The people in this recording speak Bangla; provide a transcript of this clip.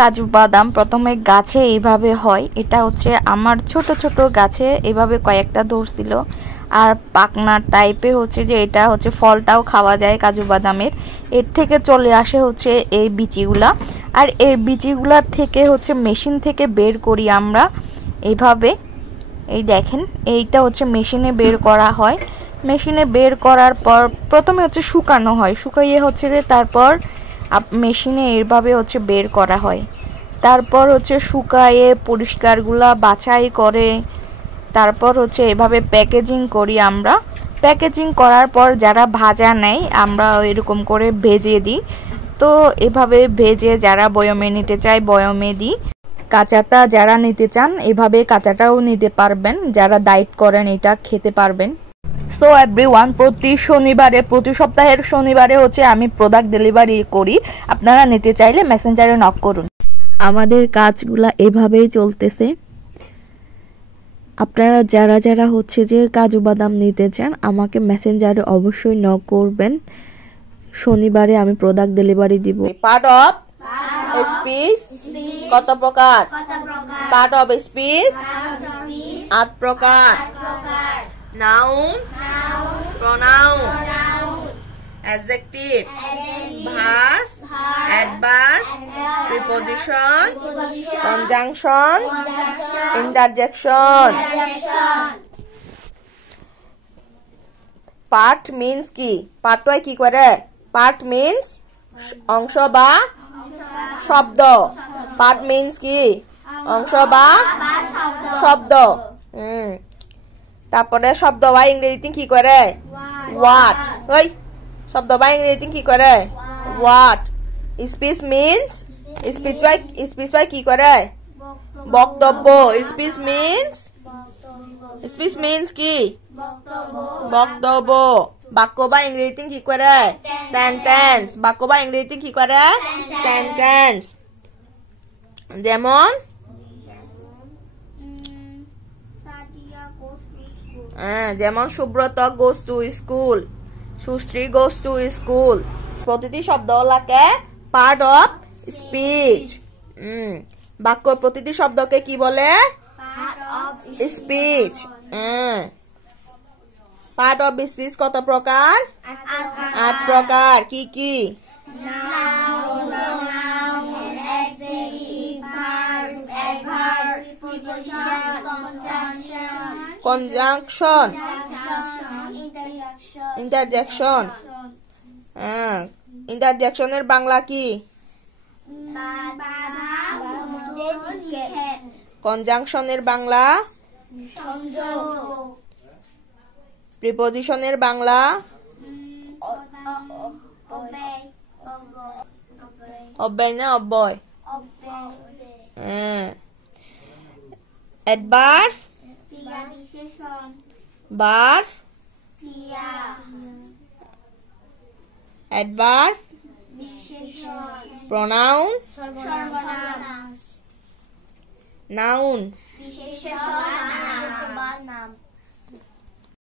কাজু বাদাম প্রথমে গাছে এইভাবে হয়, এটা হচ্ছে আমার ছোট ছোট গাছে এইভাবে কয়েকটা ধরছিল। আর পাকনা টাইপে হচ্ছে যে এটা হচ্ছে ফলটাও খাওয়া যায় কাজু বাদামের। এর থেকে চলে আসে হচ্ছে এই বিচিগুলা, আর এই বিচিগুলার থেকে হচ্ছে মেশিন থেকে বের করি আমরা এইভাবে। এই দেখেন, এইটা হচ্ছে মেশিনে বের করা হয়। মেশিনে বের করার পর প্রথমে হচ্ছে শুকানো হয়, শুকাইয়ে হচ্ছে যে তারপর মেশিনে এইভাবে হচ্ছে বের করা হয়। তারপর হচ্ছে শুকায়ে পরিষ্কারগুলা বাছাই করে তারপর হচ্ছে এভাবে প্যাকেজিং করি আমরা। প্যাকেজিং করার পর যারা ভাজা নেয় আমরা এরকম করে ভেজে দিই। তো এভাবে ভেজে যারা বয়মে নিতে চায় বয়মে দিই। কাঁচাটা যারা নিতে চান এভাবে কাঁচাটাও নিতে পারবেন, যারা ডায়েট করেন এটা খেতে পারবেন। সো এভরিওয়ান, প্রতি সপ্তাহের শনিবারে হচ্ছে আমি প্রোডাক্ট ডেলিভারি করি। আপনারা নিতে চাইলে মেসেঞ্জারে নক করুন। আমাদের কাজগুলা এভাবেই চলতেছে। আপনারা যারা যারা হচ্ছে যে কাজু বাদাম নিতে চান আমাকে মেসেঞ্জারে অবশ্যই নক করবেন। শনিবারে আমি প্রোডাক্ট ডেলিভারি দিব। পার্ট অফ স্পিচ কত প্রকার? পার্ট অফ স্পিচ 8 প্রকার। Noun, pronoun, adjective, verb, adverb, preposition, conjunction, interjection. Part means কি? পার্টটাই কি করে? পার্ট মিন্স অংশ বা শব্দ। পার্ট মিন্স কি? অংশ বা শব্দ। তারপরে শব্দ বা ইংরেজিতে কি করে? ওয়ার্ড। ওই শব্দ বা ইংরেজিতে কি করে? Word. Speech means, speech by কি করে? বক্তব্য। স্পিচ মিন্স কি? বক্তব্য। বাক্য বা ইংরেজিতে কি করে? সেন্টেন্স। বাক্য বা ইংরেজিতে কি করে? সেন্টেন্স। যেমন যেমন Subrata goes to school, Sushree goes to school. প্রতিটি শব্দকে পার্ট অফ স্পিচ। বাক্যর প্রতিটি শব্দকে কি বলে? স্পিচ। পার্ট অফ স্পিচ কত প্রকার? 8 প্রকার। কি কি? Conjunction, interjection. ইন্টারজেকশনের বাংলা কি? কনজাংশনের বাংলা? প্রিপজিশনের বাংলা? অব্যয় না অব্যয়? Adverb, verb, adverb, pronoun, noun.